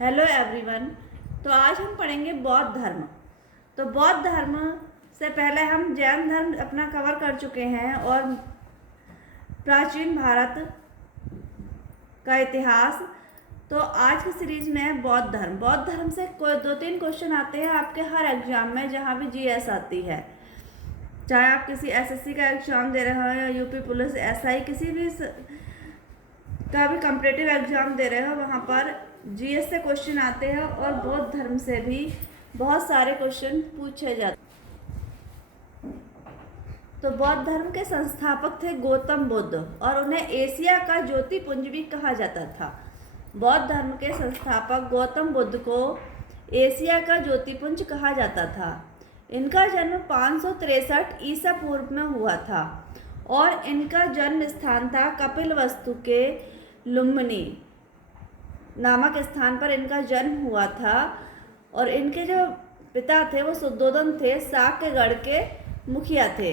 Hello everyone. तो आज हम पढ़ेंगे बौद्ध धर्म। तो बौद्ध धर्म से पहले हम जैन धर्म अपना कवर कर चुके हैं और प्राचीन भारत का इतिहास। तो आज की सीरीज में है बौद्ध धर्म। बौद्ध धर्म से कोई 2-3 क्वेश्चन आते हैं आपके हर एग्जाम में, जहाँ भी जीएस आती है, चाहे आप किसी एसएससी का एग्जाम दे रहे हो या यूपी पुलिस एसआई किसी भी का भी कॉम्पिटिटिव एग्जाम दे रहे हो, वहाँ पर जीएस से क्वेश्चन आते हैं और बौद्ध धर्म से भी बहुत सारे क्वेश्चन पूछे जाते हैं। तो बौद्ध धर्म के संस्थापक थे गौतम बुद्ध और उन्हें एशिया का ज्योतिपुंज भी कहा जाता था। बौद्ध धर्म के संस्थापक गौतम बुद्ध को एशिया का ज्योतिपुंज कहा जाता था। इनका जन्म 563 ईसा पूर्व में हुआ था और इनका जन्म स्थान था कपिलवस्तु के लुम्बिनी नामक स्थान पर इनका जन्म हुआ था। और इनके जो पिता थे वो शुद्धोधन थे, साक्यगढ़ के मुखिया थे।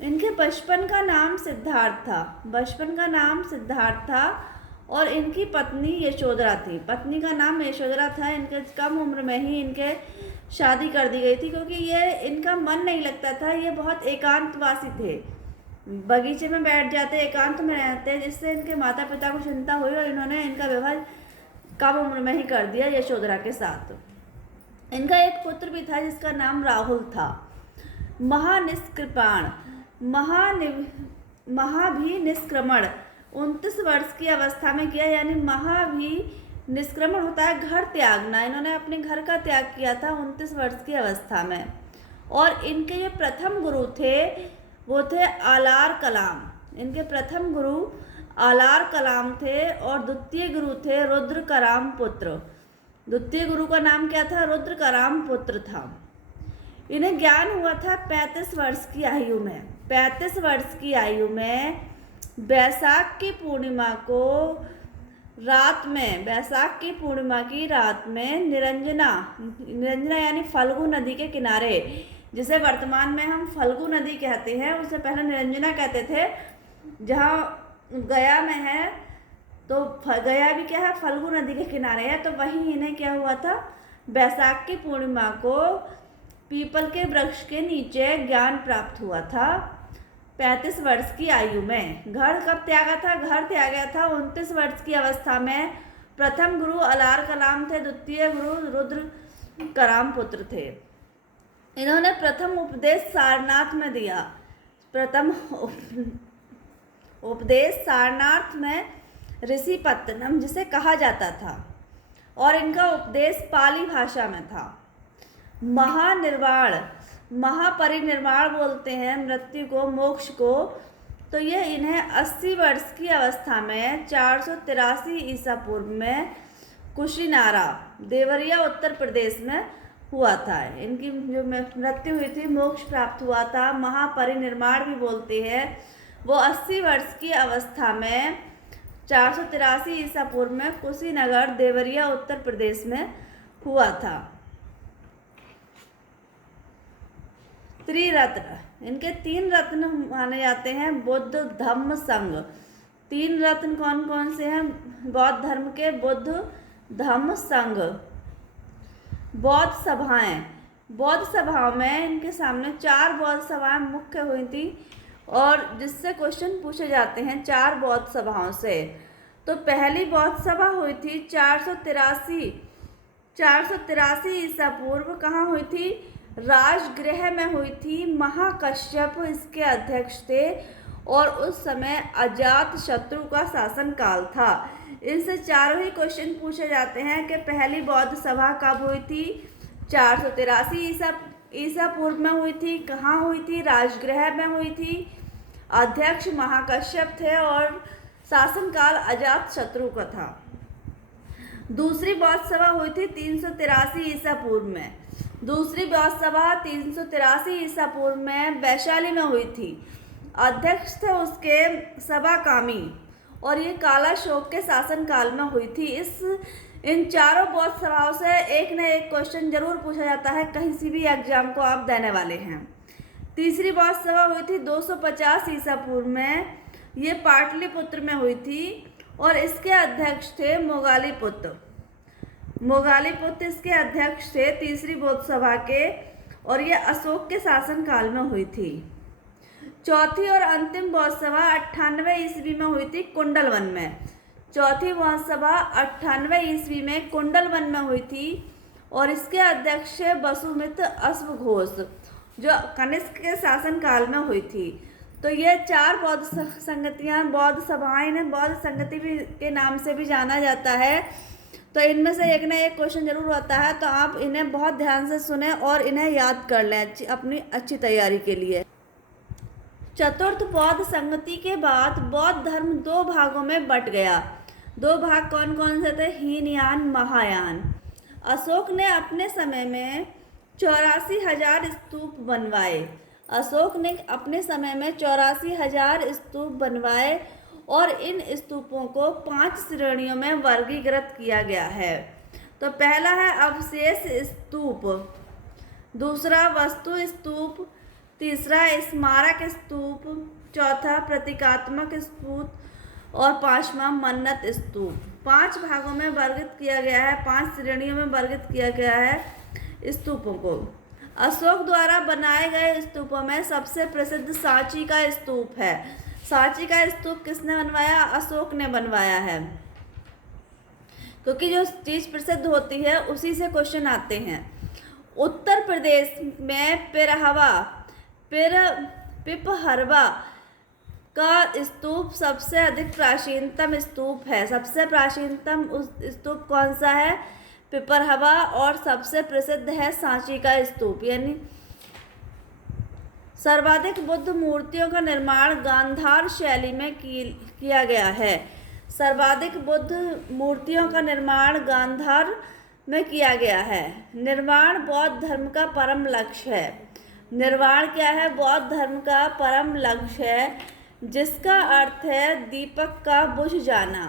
इनके बचपन का नाम सिद्धार्थ था और इनकी पत्नी यशोधरा थी। पत्नी का नाम यशोधरा था। इनके कम उम्र में ही इनके शादी कर दी गई थी, क्योंकि ये इनका मन नहीं लगता था। ये बहुत एकांतवासी थे, बगीचे में बैठ जाते, एकांत में रहते, जिससे इनके माता पिता को चिंता हुई और इन्होंने इनका विवाह कम उम्र में ही कर दिया यशोधरा के साथ। इनका एक पुत्र भी था जिसका नाम राहुल था। महाभिनिष्क्रमण 29 वर्ष की अवस्था में किया। यानी महाभिनिष्क्रमण होता है घर त्यागना। इन्होंने अपने घर का त्याग किया था 29 वर्ष की अवस्था में। और इनके जो प्रथम गुरु थे वो थे आलार कलाम। इनके प्रथम गुरु आलार कलाम थे और द्वितीय गुरु थे रुद्रकराम पुत्र। द्वितीय गुरु का नाम क्या था? रुद्रकराम पुत्र था। इन्हें ज्ञान हुआ था 35 वर्ष की आयु में। 35 वर्ष की आयु में बैसाख की पूर्णिमा की रात में निरंजना यानी फल्गु नदी के किनारे, जिसे वर्तमान में हम फल्गु नदी कहते हैं, उससे पहले निरंजना कहते थे, जहाँ गया में है। तो गया भी क्या है? फल्गु नदी के किनारे है। तो वहीं इन्हें क्या हुआ था? बैसाख की पूर्णिमा को पीपल के वृक्ष के नीचे ज्ञान प्राप्त हुआ था 35 वर्ष की आयु में। घर कब त्यागा था? घर त्यागा था 29 वर्ष की अवस्था में। प्रथम गुरु अलार कलाम थे, द्वितीय गुरु रुद्र कराम पुत्र थे। इन्होंने प्रथम उपदेश सारनाथ में दिया। प्रथम उपदेश सारनाथ में ऋषिपत्तनम जिसे कहा जाता था, और इनका उपदेश पाली भाषा में था। महापरिनिर्वाण बोलते हैं मृत्यु को, मोक्ष को। तो यह इन्हें 80 वर्ष की अवस्था में 483 ईसा पूर्व में कुशीनारा देवरिया उत्तर प्रदेश में हुआ था। इनकी जो मृत्यु हुई थी, मोक्ष प्राप्त हुआ था, महापरिनिर्वाण भी बोलते हैं, वो 80 वर्ष की अवस्था में 483 ईसा पूर्व में कुशीनगर देवरिया उत्तर प्रदेश में हुआ था। त्रिरत्न, इनके 3 रत्न माने जाते हैं बुद्ध धम्म संघ। 3 रत्न कौन कौन से हैं बौद्ध धर्म के? बुद्ध धम्म संघ। बौद्ध सभाओं में इनके सामने 4 बौद्ध सभाएं मुख्य हुई थी, और जिससे क्वेश्चन पूछे जाते हैं 4 बौद्ध सभाओं से। तो पहली बौद्ध सभा हुई थी 483 ईसा पूर्व। कहाँ हुई थी? राजगृह में हुई थी। महाकश्यप इसके अध्यक्ष थे और उस समय अजात शत्रु का शासन काल था। इनसे 4 ही क्वेश्चन पूछे जाते हैं कि पहली बौद्ध सभा कब हुई थी? 483 ईसा पूर्व में हुई थी। कहाँ हुई थी? राजगृह में हुई थी। अध्यक्ष महाकश्यप थे और शासनकाल अजात शत्रु का था। दूसरी बौद्ध सभा हुई थी 383 ईसा पूर्व में। दूसरी बौद्ध सभा 383 ईसा पूर्व में वैशाली में हुई थी। अध्यक्ष थे उसके सभाकामी, और ये कालाशोक के शासनकाल में हुई थी। इन 4 बौद्ध सभाओं से एक न एक क्वेश्चन जरूर पूछा जाता है, कहीं से भी एग्जाम को आप देने वाले हैं। तीसरी बौद्ध सभा हुई थी 250 ईसा पूर्व में। ये पाटलिपुत्र में हुई थी और इसके अध्यक्ष थे मोगाली पुत्र। मोगालीपुत्र इसके अध्यक्ष थे तीसरी बौद्ध सभा के, और ये अशोक के शासनकाल में हुई थी। चौथी और अंतिम बौद्ध सभा 98 ईस्वी में हुई थी कुंडलवन में। चौथी बौद्ध सभा 98 ईस्वी में कुंडलवन में हुई थी, और इसके अध्यक्ष वसुमित्र अश्वघोष, जो कनिष्क के शासनकाल में हुई थी। तो ये 4 बौद्ध संगतियाँ, बौद्ध सभाएं इन्हें बौद्ध संगति भी के नाम से भी जाना जाता है। तो इनमें से एक ना एक क्वेश्चन जरूर होता है, तो आप इन्हें बहुत ध्यान से सुने और इन्हें याद कर लें अपनी अच्छी तैयारी के लिए। चतुर्थ बौद्ध संगति के बाद बौद्ध धर्म 2 भागों में बट गया। 2 भाग कौन कौन से थे? हीनयान, महायान। अशोक ने अपने समय में 84,000 स्तूप बनवाए। अशोक ने अपने समय में 84,000 स्तूप बनवाए, और इन स्तूपों को 5 श्रेणियों में वर्गीकृत किया गया है। तो पहला है अवशेष स्तूप, दूसरा वस्तु स्तूप, तीसरा स्मारक स्तूप, चौथा प्रतीकात्मक स्तूप, और 5वां मन्नत स्तूप। 5 भागों में वर्गित किया गया है, 5 श्रेणियों में वर्गित किया गया है स्तूपों को। अशोक द्वारा बनाए गए स्तूपों में सबसे प्रसिद्ध सांची का स्तूप है। सांची का स्तूप किसने बनवाया? अशोक ने बनवाया है, क्योंकि जो चीज़ प्रसिद्ध होती है उसी से क्वेश्चन आते हैं। उत्तर प्रदेश में पिपहरवा का स्तूप सबसे अधिक प्राचीनतम स्तूप है। सबसे प्राचीनतम उस स्तूप कौन सा है? पिपरहवा। और सबसे प्रसिद्ध है सांची का स्तूप। यानी सर्वाधिक बुद्ध मूर्तियों का निर्माण गांधार शैली में किया गया है। सर्वाधिक बुद्ध मूर्तियों का निर्माण गांधार में किया गया है। निर्वाण बौद्ध धर्म का परम लक्ष्य है। निर्वाण क्या है? बौद्ध धर्म का परम लक्ष्य है, जिसका अर्थ है दीपक का बुझ जाना,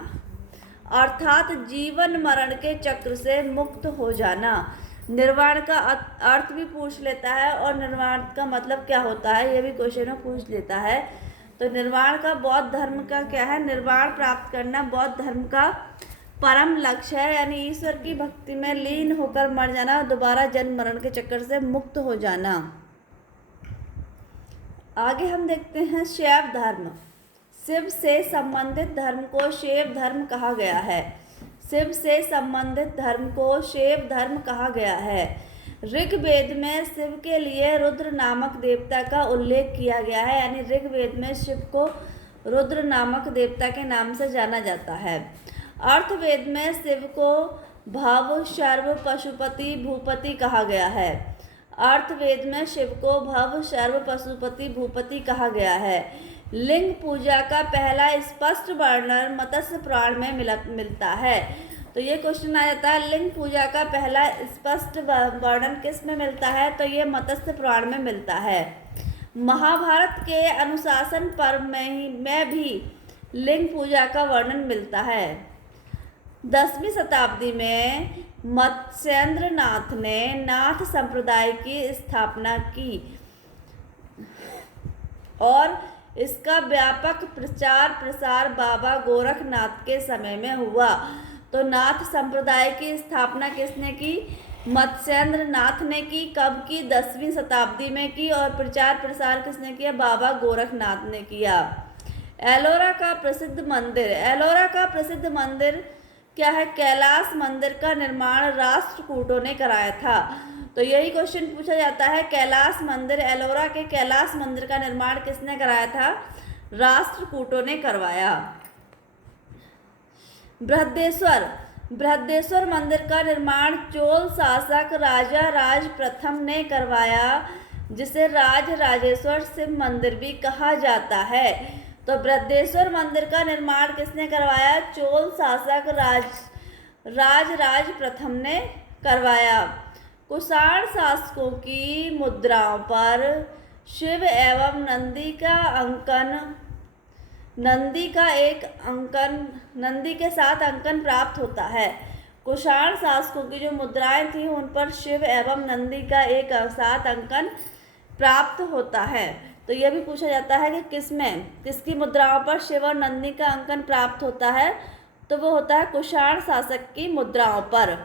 अर्थात जीवन मरण के चक्र से मुक्त हो जाना। निर्वाण का अर्थ भी पूछ लेता है, और निर्वाण का मतलब क्या होता है ये भी क्वेश्चन में पूछ लेता है। तो निर्वाण का बौद्ध धर्म का क्या है? निर्वाण प्राप्त करना बौद्ध धर्म का परम लक्ष्य है, यानी ईश्वर की भक्ति में लीन होकर मर जाना, दोबारा जन्म मरण के चक्कर से मुक्त हो जाना। आगे हम देखते हैं शैव धर्म। शिव से संबंधित धर्म को शैव धर्म कहा गया है। शिव से संबंधित धर्म को शैव धर्म कहा गया है। ऋग्वेद में शिव के लिए रुद्र नामक देवता का उल्लेख किया गया है, यानी ऋग्वेद में शिव को रुद्र नामक देवता के नाम से जाना जाता है। अर्थवेद में शिव को भव, सर्व, पशुपति, भूपति कहा गया है। अर्थवेद में शिव को भव, सर्व, पशुपति, भूपति कहा गया है। लिंग पूजा का पहला स्पष्ट वर्णन मत्स्य पुराण में मिलता है। तो ये क्वेश्चन आ जाता है, लिंग पूजा का पहला स्पष्ट वर्णन किस में मिलता है? तो ये मत्स्य पुराण में मिलता है। महाभारत के अनुशासन पर्व में भी लिंग पूजा का वर्णन मिलता है। 10वीं शताब्दी में मत्स्येंद्र नाथ ने नाथ संप्रदाय की स्थापना की, और इसका व्यापक प्रचार प्रसार बाबा गोरखनाथ के समय में हुआ। तो नाथ संप्रदाय की स्थापना किसने की? मत्स्येंद्र नाथ ने की। कब की? 10वीं शताब्दी में की। और प्रचार प्रसार किसने किया? बाबा गोरखनाथ ने किया। एलोरा का प्रसिद्ध मंदिर। एलोरा का प्रसिद्ध मंदिर क्या है? कैलाश मंदिर का निर्माण राष्ट्रकूटों ने कराया था। तो यही क्वेश्चन पूछा जाता है, कैलाश मंदिर, एलोरा के कैलाश मंदिर का निर्माण किसने कराया था? राष्ट्रकूटों ने करवाया। बृहदेश्वर। बृहदेश्वर मंदिर का निर्माण चोल शासक राजा राज प्रथम ने करवाया, जिसे राज राजेश्वर शिव मंदिर भी कहा जाता है। तो बृहदेश्वर मंदिर का निर्माण किसने करवाया? चोल शासक राज राज प्रथम ने करवाया। कुषाण शासकों की मुद्राओं पर शिव एवं नंदी के साथ अंकन प्राप्त होता है। कुषाण शासकों की जो मुद्राएं थी उन पर शिव एवं नंदी का एक साथ अंकन प्राप्त होता है। तो यह भी पूछा जाता है कि किसकी मुद्राओं पर शिव और नंदी का अंकन प्राप्त होता है? तो वो होता है कुषाण शासक की मुद्राओं पर।